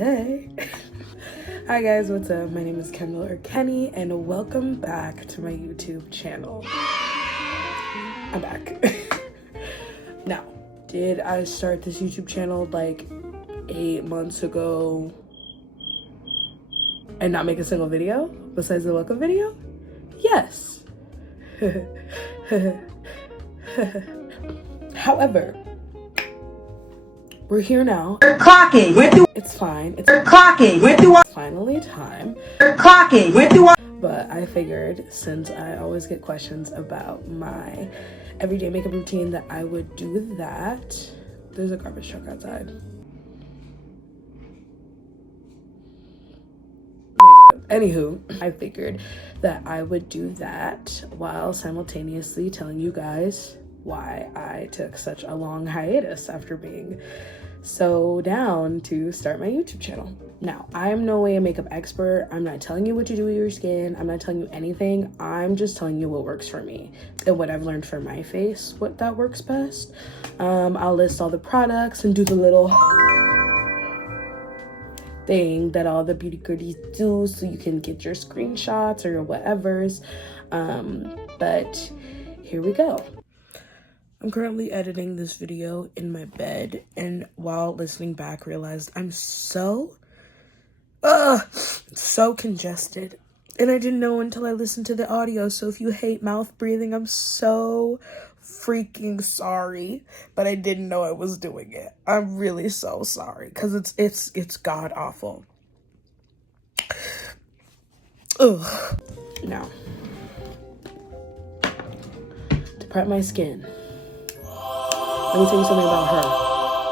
Hey. Hi guys, what's up? My name is Kendall or Kenny, and welcome back to my YouTube channel. I'm back. Now, did I start this YouTube channel like 8 months ago and not make a single video besides the welcome video? Yes. However, we're here now. You're clocking. It's fine. It's Clocking. finally time. You're clocking. But I figured since I always get questions about my everyday makeup routine that I would do that. There's a garbage truck outside. Anywho, I figured that I would do that while simultaneously telling you guys why I took such a long hiatus after being so down to start my YouTube channel. Now, I'm no way a makeup expert. I'm not telling you what to do with your skin. I'm not telling you anything. I'm just telling you what works for me and what I've learned for my face, what that works best. I'll list all the products and do the little thing that all the beauty goodies do so you can get your screenshots or your whatevers. But here we go. I'm currently editing this video in my bed, and while listening back realized I'm so congested, and I didn't know until I listened to the audio. So if you hate mouth breathing, I'm so freaking sorry, but I didn't know I was doing it. I'm really so sorry because it's god awful. Ugh. Now, to prep my skin, let me tell you something about her.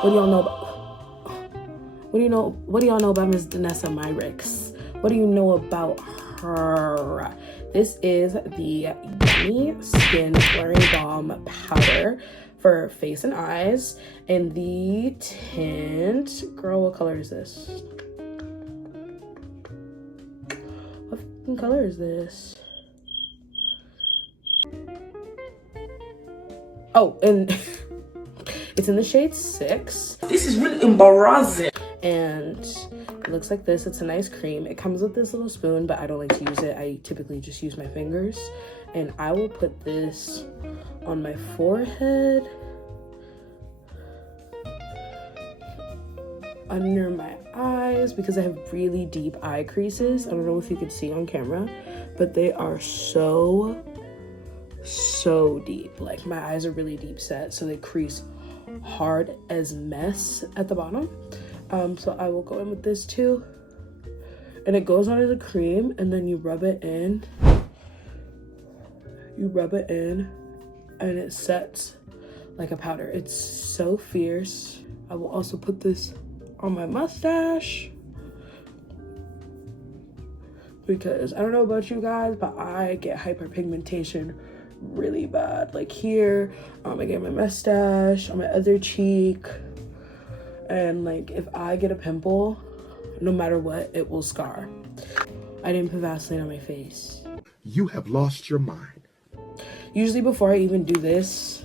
What do y'all know about? What do y'all know about Miss Danessa Myricks? What do you know about her? This is the Yummy Skin Blurring Balm Powder for face and eyes, and the tint. Girl, what color is this? What fucking color is this? Oh, and it's in the shade 6. This is really embarrassing. And it looks like this. It's a nice cream. It comes with this little spoon, but I don't like to use it. I typically just use my fingers. And I will put this on my forehead, under my eyes, because I have really deep eye creases. I don't know if you could see on camera, but they are so deep. Like, my eyes are really deep set, so they crease hard as mess at the bottom. So I will go in with this too, and it goes on as a cream, and then you rub it in, and it sets like a powder. It's so fierce. I will also put this on my mustache because I don't know about you guys, but I get hyperpigmentation really bad. Like here, I get my mustache, on my other cheek, and like if I get a pimple, no matter what, it will scar. I didn't put Vaseline on my face. You have lost your mind. Usually before I even do this,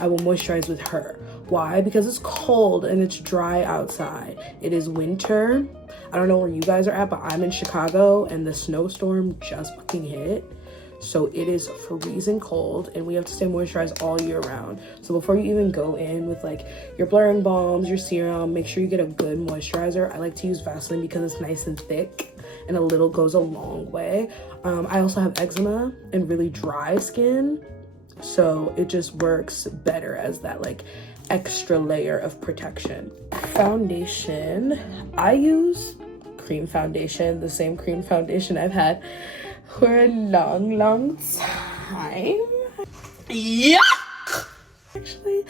I will moisturize with her. Why? Because it's cold and it's dry outside. It is winter. I don't know where you guys are at, but I'm in Chicago and the snowstorm just fucking hit. So it is freezing cold, and we have to stay moisturized all year round. So before you even go in with like your blurring balms, your serum, make sure you get a good moisturizer. I like to use Vaseline because it's nice and thick, and a little goes a long way. I also have eczema and really dry skin, so it just works better as that like extra layer of protection. Foundation, I use cream foundation, the same cream foundation I've had for a long time. Yeah. Actually,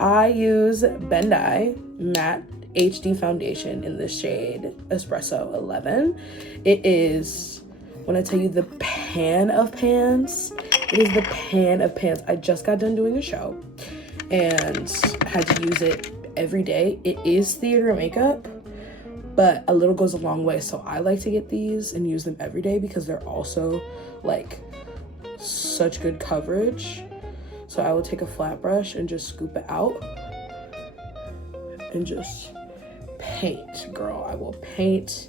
I use Bendai Matte HD Foundation in the shade Espresso 11. It is, when I tell you the pan of pans, it is the pan of pans. I just got done doing a show and had to use it every day. It is theater makeup, but a little goes a long way. So I like to get these and use them every day because they're also like such good coverage. So I will take a flat brush and just scoop it out and just paint, girl. I will paint.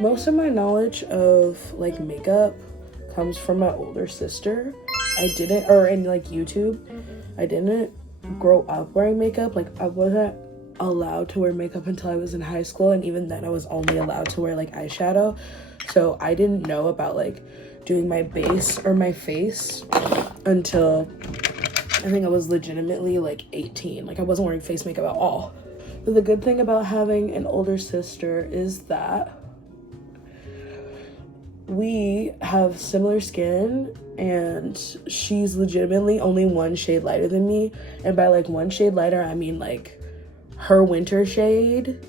Most of my knowledge of like makeup comes from my older sister. In like YouTube, I didn't grow up wearing makeup. Like I wasn't allowed to wear makeup until I was in high school, and even then I was only allowed to wear like eyeshadow. So I didn't know about like doing my base or my face until I think I was legitimately like 18. Like I wasn't wearing face makeup at all. But the good thing about having an older sister is that we have similar skin, and she's legitimately only 1 shade lighter than me. And by like 1 shade lighter, I mean like her winter shade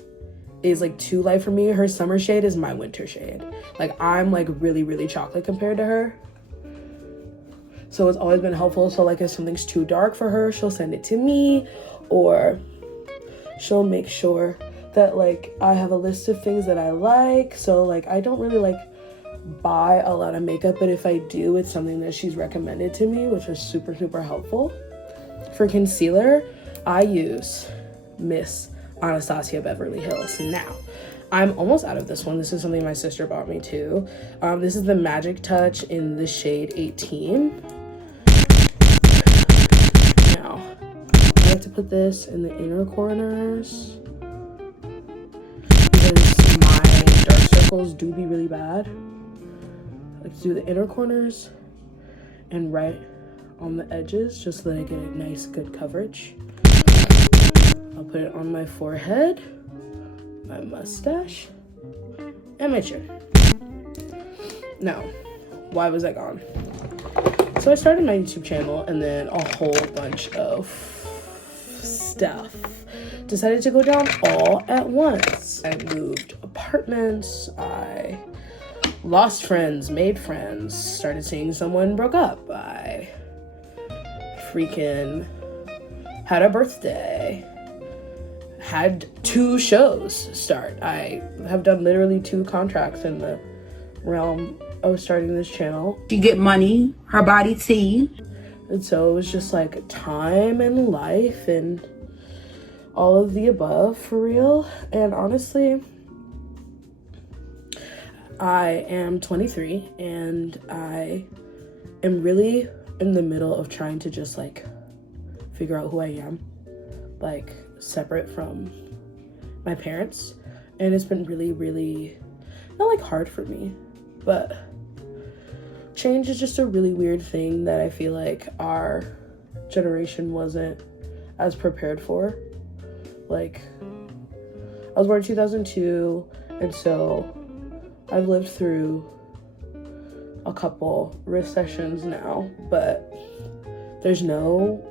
is like too light for me. Her summer shade is my winter shade. Like I'm like really, really chocolate compared to her. So it's always been helpful. So like if something's too dark for her, she'll send it to me, or she'll make sure that like I have a list of things that I like. So like I don't really like buy a lot of makeup, but if I do, it's something that she's recommended to me, which is super, super helpful. For concealer, I use Miss Anastasia Beverly Hills. Now, I'm almost out of this one. This is something my sister bought me too. This is the Magic Touch in the shade 18. Now, I like to put this in the inner corners because my dark circles do be really bad. I like to do the inner corners and right on the edges just so that I get a nice, good coverage. I'll put it on my forehead, my mustache, and my chin. Now, why was I gone? So I started my YouTube channel, and then a whole bunch of stuff decided to go down all at once. I moved apartments, I lost friends, made friends, started seeing someone, broke up, I freaking had a birthday, had 2 shows start. I have done literally 2 contracts in the realm of starting this channel. She get money, her body tea. And so it was just like time and life and all of the above for real. And honestly, I am 23 and I am really in the middle of trying to just like figure out who I am, like separate from my parents. And it's been really, really not like hard for me, but change is just a really weird thing that I feel like our generation wasn't as prepared for. Like, I was born in 2002, and so I've lived through a couple recessions now, but there's no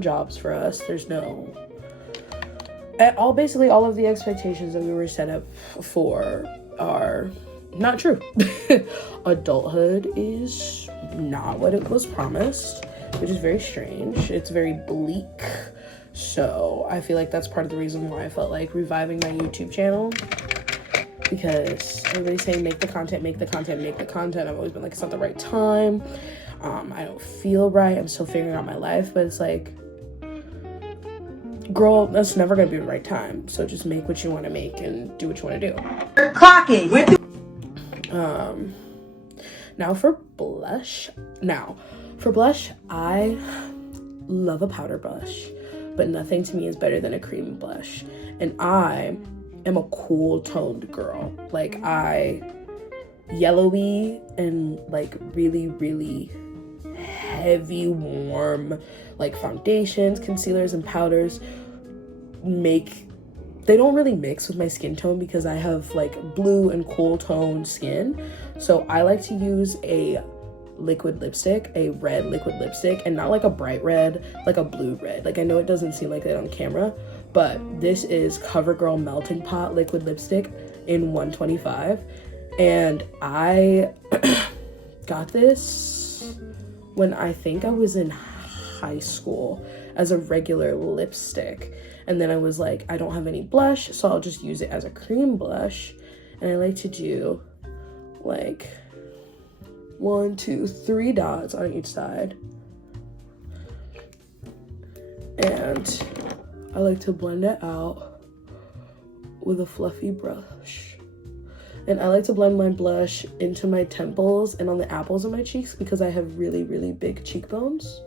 jobs for us. There's no, basically all of the expectations that we were set up for are not true. Adulthood is not what it was promised, which is very strange. It's very bleak. So I feel like that's part of the reason why I felt like reviving my YouTube channel, because everybody's saying make the content. I've always been like, it's not the right time. I don't feel right. I'm still figuring out my life, but it's like, girl, that's never gonna be the right time. So just make what you want to make and do what you want to do. Clocking. Now for blush, I love a powder blush, but nothing to me is better than a cream blush. And I am a cool toned girl. Like, yellowy and like really, really heavy, warm, like foundations, concealers, and powders they don't really mix with my skin tone because I have like blue and cool toned skin. So I like to use a liquid lipstick, a red liquid lipstick, and not like a bright red, like a blue red. Like, I know it doesn't seem like that on camera, but this is CoverGirl Melting Pot liquid lipstick in 125. And I got this when I think I was in high school as a regular lipstick. And then I was like, I don't have any blush, so I'll just use it as a cream blush. And I like to do like 1, 2, 3 dots on each side. And I like to blend it out with a fluffy brush. And I like to blend my blush into my temples and on the apples of my cheeks because I have really, really big cheekbones.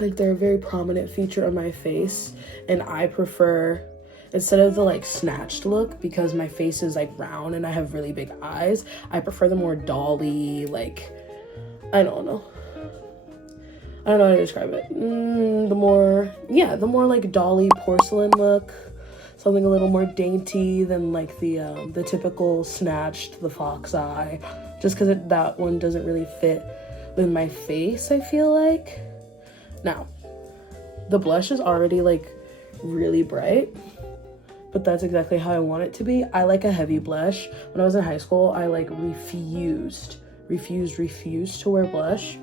Like, they're a very prominent feature of my face, and I prefer, instead of the like snatched look, because my face is like round and I have really big eyes, I prefer the more dolly, like, I don't know how to describe it. The more like dolly porcelain look. Something a little more dainty than like the typical snatched, the fox eye. Just because that one doesn't really fit with my face, I feel like. Now, the blush is already like really bright, but that's exactly how I want it to be. I like a heavy blush. When I was in high school, I like refused to wear blush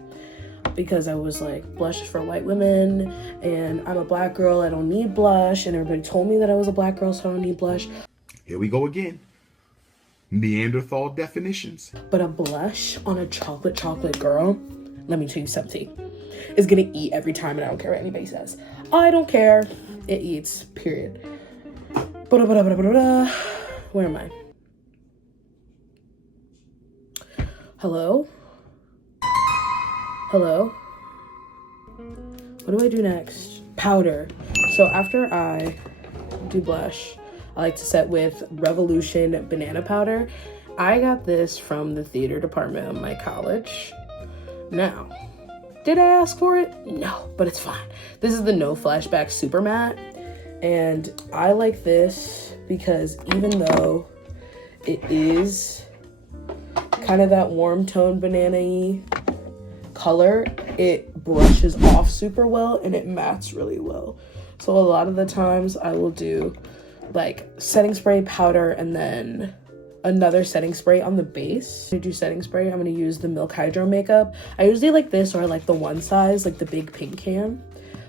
because I was like, blush is for white women and I'm a black girl, I don't need blush, and everybody told me that I was a black girl, so I don't need blush. Here we go again. Neanderthal definitions. But a blush on a chocolate girl, let me tell you something, is gonna eat every time, and I don't care what anybody says. I don't care. It eats, period. Where am I? Hello? Hello? What do I do next? Powder. So after I do blush, I like to set with Revolution banana powder. I got this from the theater department of my college. Now, did I ask for it? No, but it's fine. This is the No Flashback Super Matte, and I like this because even though it is kind of that warm tone banana-y color, it brushes off super well and it mattes really well. So a lot of the times I will do like setting spray, powder, and then another setting spray on the base. To do setting spray, I'm going to use the Milk Hydro Makeup. I usually like this, or I like the one size, like the big pink can.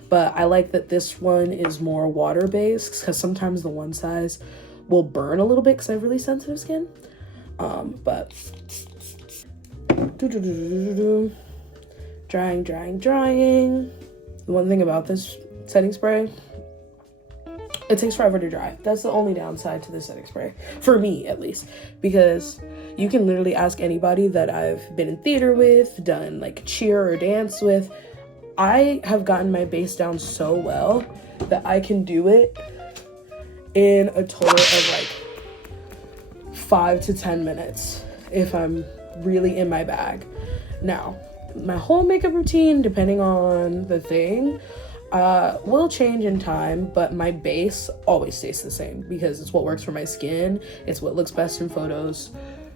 But I like that this one is more water-based because sometimes the one size will burn a little bit because I have really sensitive skin. But drying. The one thing about this setting spray, it takes forever to dry. That's the only downside to this setting spray, for me at least, because you can literally ask anybody that I've been in theater with, done like cheer or dance with. I have gotten my base down so well that I can do it in a total of like 5 to 10 minutes if I'm really in my bag. Now, my whole makeup routine, depending on the thing, will change in time, but my base always stays the same because it's what works for my skin. It's what looks best in photos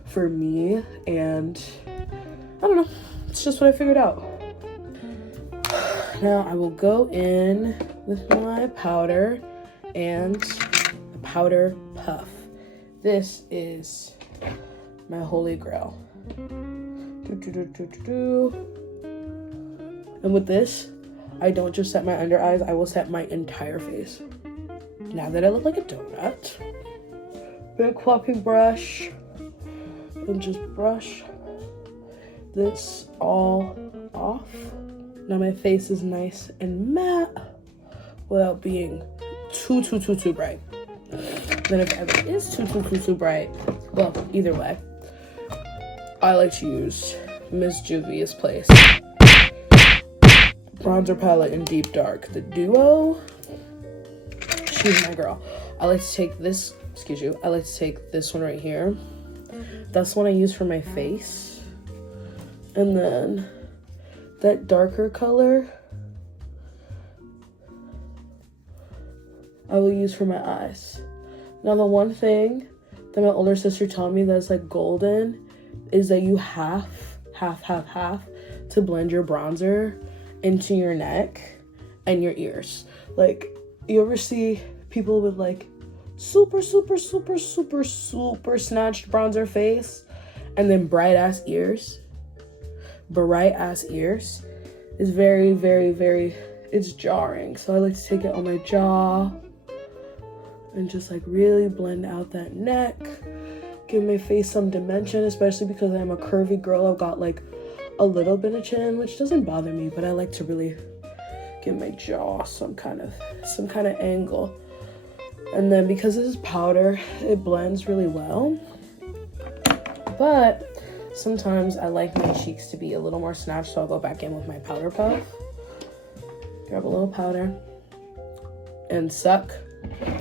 for me, and I don't know, it's just what I figured out. Now I will go in with my powder and the powder puff. This is my holy grail. And with this, I don't just set my under eyes, I will set my entire face. Now that I look like a donut, big fluffy brush, and just brush this all off. Now my face is nice and matte without being too bright. Then if ever it is too bright, well, either way, I like to use Miss Juvia's Place bronzer palette in Deep Dark, the Duo. She's my girl. I like to take this, I like to take this one right here. That's the one I use for my face. And then that darker color I will use for my eyes. Now the one thing that my older sister taught me that's like golden is that you have to blend your bronzer into your neck and your ears. Like, you ever see people with like super snatched bronzer face and then bright ass ears is very, it's jarring. So I like to take it on my jaw and just like really blend out that neck, give my face some dimension, especially because I'm a curvy girl. I've got like a little bit of chin, which doesn't bother me, but I like to really give my jaw some kind of angle. And then because this is powder, it blends really well. But sometimes I like my cheeks to be a little more snatched, so I'll go back in with my powder puff. Grab a little powder and suck.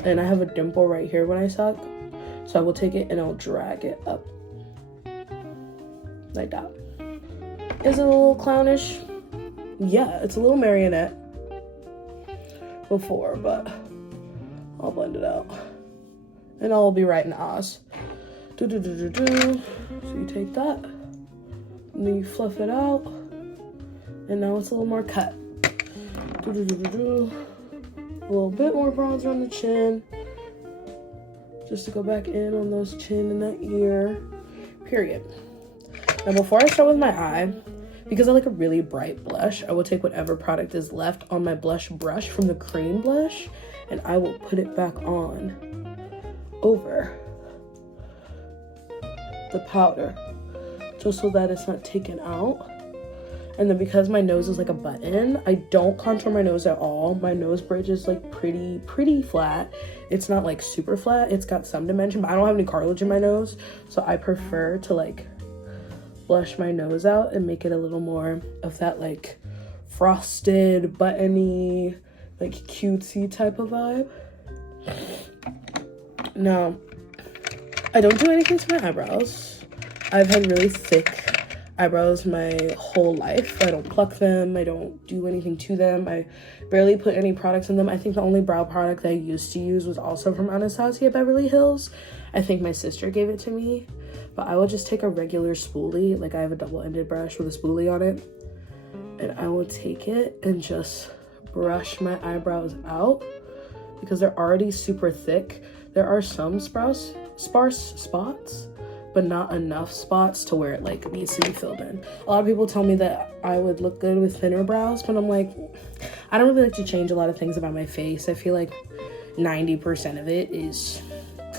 And I have a dimple right here when I suck. So I will take it and I'll drag it up. Like that. Is it a little clownish? Yeah, it's a little marionette before, but I'll blend it out. And I'll be right in Oz. So you take that, and then you fluff it out, and now it's a little more cut. A little bit more bronzer on the chin, just to go back in on those chin and that ear, period. Now before I start with my eye, because I like a really bright blush, I will take whatever product is left on my blush brush from the cream blush, and I will put it back on over the powder, just so that it's not taken out. And then because my nose is like a button, I don't contour my nose at all. My nose bridge is like pretty flat. It's not like super flat, it's got some dimension, but I don't have any cartilage in my nose, so I prefer to like blush my nose out and make it a little more of that like frosted, buttony, like cutesy type of vibe. Now, I don't do anything to my eyebrows. I've had really thick eyebrows my whole life. I don't pluck them. I don't do anything to them. I barely put any products in them. I think the only brow product I used to use was also from Anastasia Beverly Hills. I think my sister gave it to me. But I will just take a regular spoolie. Like I have a double-ended brush with a spoolie on it. And I will take it and just brush my eyebrows out because they're already super thick. There are some sparse spots, but not enough spots to where it like needs to be filled in. A lot of people tell me that I would look good with thinner brows, but I'm like, I don't really like to change a lot of things about my face. I feel like 90% of it is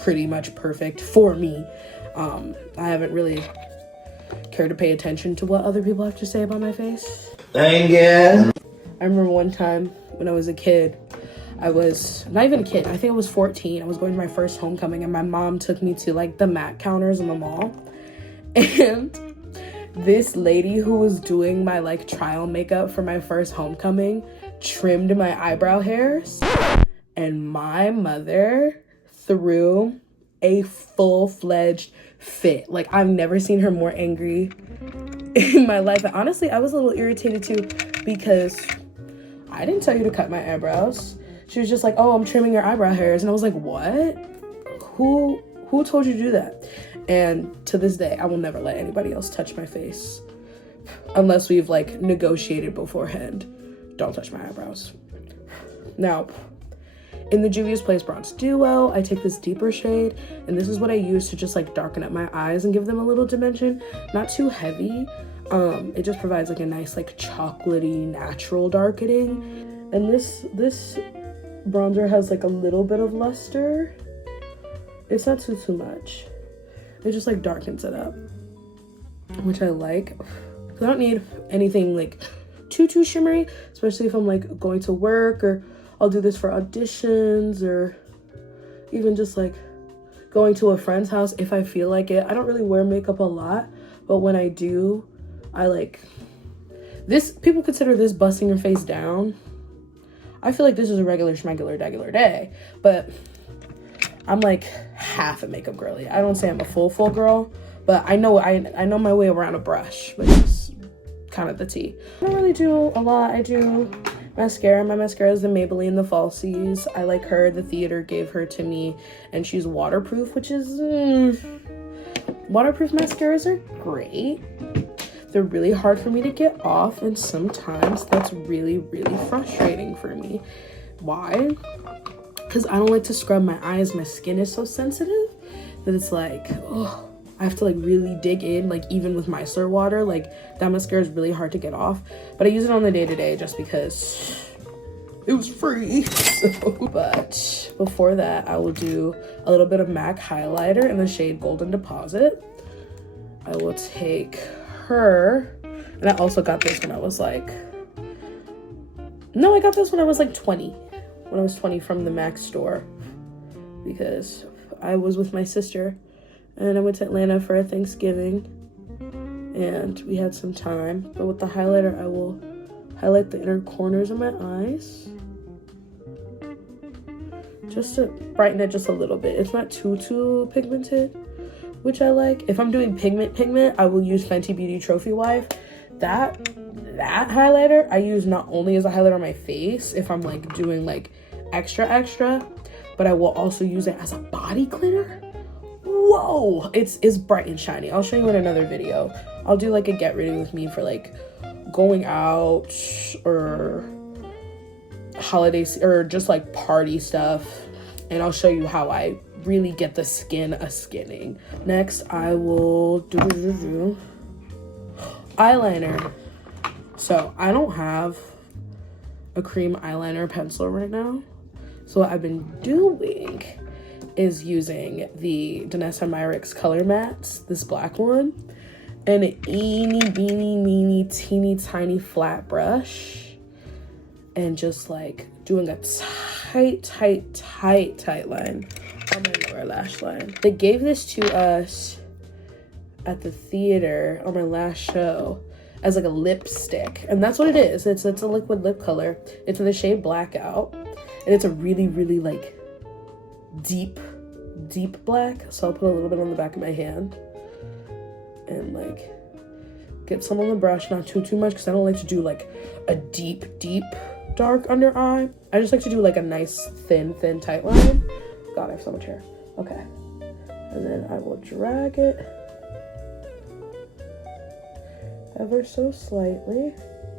pretty much perfect for me. I haven't really cared to pay attention to what other people have to say about my face. Thank you. I remember one time when I was a kid, I was not even a kid, I think I was 14. I was going to my first homecoming and my mom took me to like the MAC counters in the mall. And this lady who was doing my like trial makeup for my first homecoming trimmed my eyebrow hairs, and my mother threw a full-fledged fit. Like I've never seen her more angry in my life. And honestly, I was a little irritated too because I didn't tell you to cut my eyebrows. She was just like, oh, I'm trimming your eyebrow hairs. And I was like, what? Who told you to do that? And to this day, I will never let anybody else touch my face unless we've like negotiated beforehand. Don't touch my eyebrows. Now, in the Juvia's Place Bronze Duo, I take this deeper shade, and this is what I use to just like darken up my eyes and give them a little dimension. Not too heavy. It just provides like a nice like chocolatey natural darkening. And this bronzer has like a little bit of luster. It's not too much. It just like darkens it up, which I like. I don't need anything like too shimmery, especially if I'm like going to work, or I'll do this for auditions, or even just like going to a friend's house if I feel like it. I don't really wear makeup a lot, but when I do, I like this. People consider this busting your face down. I feel like this is a regular schmegular day, but I'm like half a makeup girly. I don't say I'm a full girl, but I know my way around a brush, which is kind of the tea. I don't really do a lot. I do mascara. My mascara is the Maybelline The Falsies. I like her. The theater gave her to me, and she's waterproof, which is waterproof mascaras are great. They're really hard for me to get off, and sometimes that's really frustrating for me. Why? Because I don't like to scrub my eyes. My skin is so sensitive that it's like, oh, I have to like really dig in, like even with micellar water. Like that mascara is really hard to get off, but I use it on the day-to-day just because it was free. But before that, I will do a little bit of MAC highlighter in the shade Golden Deposit. I will take her, and I also got this when I was like, no, I got this when I was like 20. When I was 20 from the MAC store. because I was with my sister and I went to Atlanta for a Thanksgiving and we had some time. But with the highlighter, I will highlight the inner corners of my eyes just to brighten it just a little bit. It's not too pigmented, which I like. If I'm doing pigment, I will use Fenty Beauty Trophy Wife. That highlighter I use not only as a highlighter on my face if I'm like doing like extra, but I will also use it as a body cleaner. Whoa, it's bright and shiny. I'll show you in another video. I'll do like a get ready with me for like going out or holidays or just like party stuff, and I'll show you how I really get the skin a skinning. Next, I will do eyeliner. So I don't have a cream eyeliner pencil right now. So what I've been doing is using the Danessa Myricks Color Mattes, this black one, and an eeny, beeny, meeny, teeny, tiny flat brush, and just like doing a tight line on my lower lash line. They gave this to us at the theater on my last show as like a lipstick, and that's what it is. It's a liquid lip color. It's in the shade Blackout, and it's a really like deep black. So I'll put a little bit on the back of my hand and like get some on the brush, not too much, because I don't like to do like a deep dark under eye. I just like to do like a nice thin tight line. God, I have so much hair. Okay, and then I will drag it ever so slightly,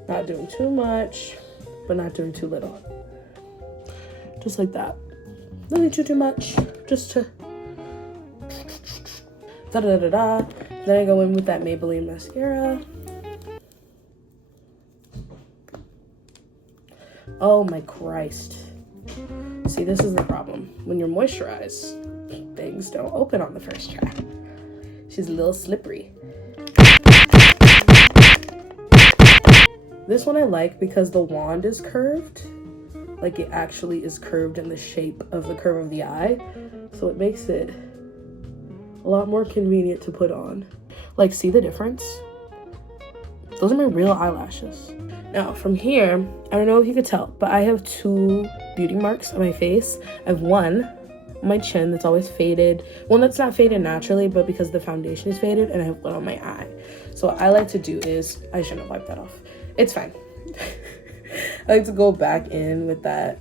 not doing too much but not doing too little, just like that. Nothing too much, just to da. Then I go in with that Maybelline mascara. Oh my Christ. See, this is the problem. When you're moisturized, things don't open on the first try. She's a little slippery. This one I like because the wand is curved. Like it actually is curved in the shape of the curve of the eye. So it makes it a lot more convenient to put on. Like, see the difference? Those are my real eyelashes. Now from here, I don't know if you could tell, but I have 2 beauty marks on my face. I have one on my chin that's always faded. One that's not faded naturally, but because the foundation is faded, and I have one on my eye. So what I like to do is, I shouldn't have wiped that off. It's fine. I like to go back in with that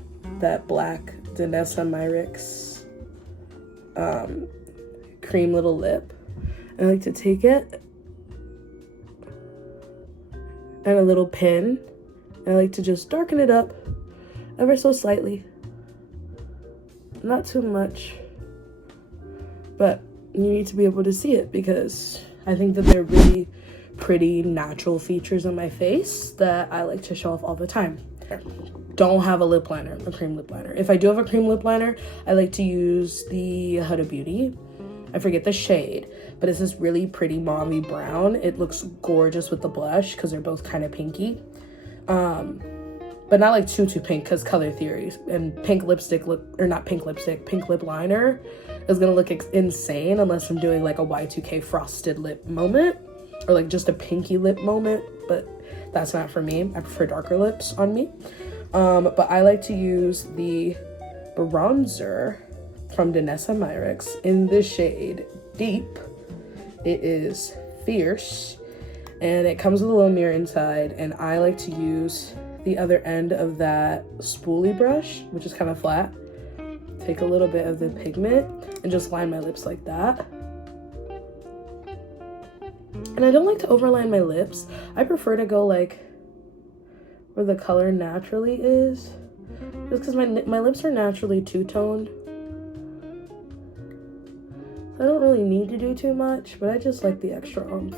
black Danessa Myricks cream little lip. I like to take it and a little pin, and I like to just darken it up ever so slightly. Not too much, but you need to be able to see it because I think that they're really pretty natural features on my face that I like to show off all the time. Don't have a lip liner, a cream lip liner. If I do have a cream lip liner, I like to use the Huda Beauty. I forget the shade, but it's this really pretty mauvey brown. It looks gorgeous with the blush because they're both kind of pinky. But not like too pink because color theories, and pink lip liner is gonna look insane unless I'm doing like a Y2K frosted lip moment or like just a pinky lip moment, but that's not for me. I prefer darker lips on me. But I like to use the bronzer from Danessa Myricks in the shade Deep. It is Fierce, and it comes with a little mirror inside, and I like to use the other end of that spoolie brush, which is kind of flat. Take a little bit of the pigment and just line my lips like that. And I don't like to overline my lips. I prefer to go like where the color naturally is, just because my lips are naturally two-toned. I don't really need to do too much, but I just like the extra oomph.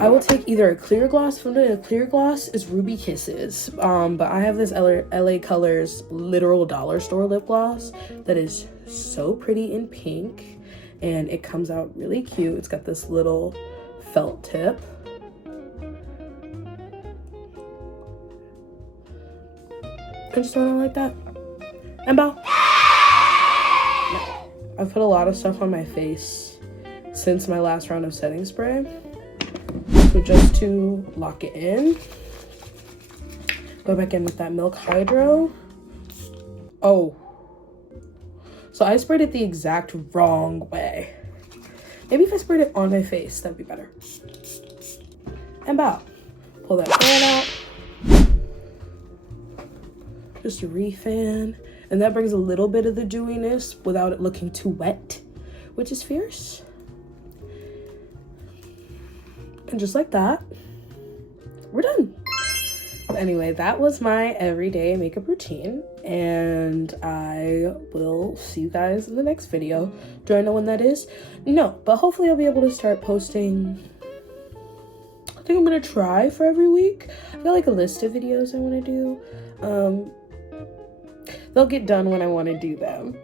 I will take either a clear gloss. If I'm doing a clear gloss, it's Ruby Kisses. But I have this LA Colors literal dollar store lip gloss that is so pretty in pink, and it comes out really cute. It's got this little felt tip. I just want it like that. And bow. I've put a lot of stuff on my face since my last round of setting spray. So just to lock it in, go back in with that Milk Hydro. Oh, so I sprayed it the exact wrong way. Maybe if I sprayed it on my face, that'd be better. And bow. Pull that fan out. Just a refan. And that brings a little bit of the dewiness without it looking too wet, which is fierce. And just like that, we're done. Anyway, that was my everyday makeup routine, and I will see you guys in the next video. Do I know when that is? No, but hopefully I'll be able to start posting. I think I'm gonna try for every week. I got like a list of videos I want to do. They'll get done when I want to do them.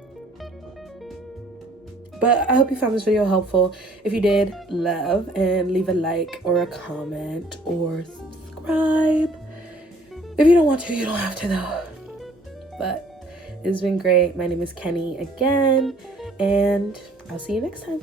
But I hope you found this video helpful. If you did, love and leave a like or a comment or subscribe. If you don't want to, you don't have to though. But it's been great. My name is Kenny again, and I'll see you next time.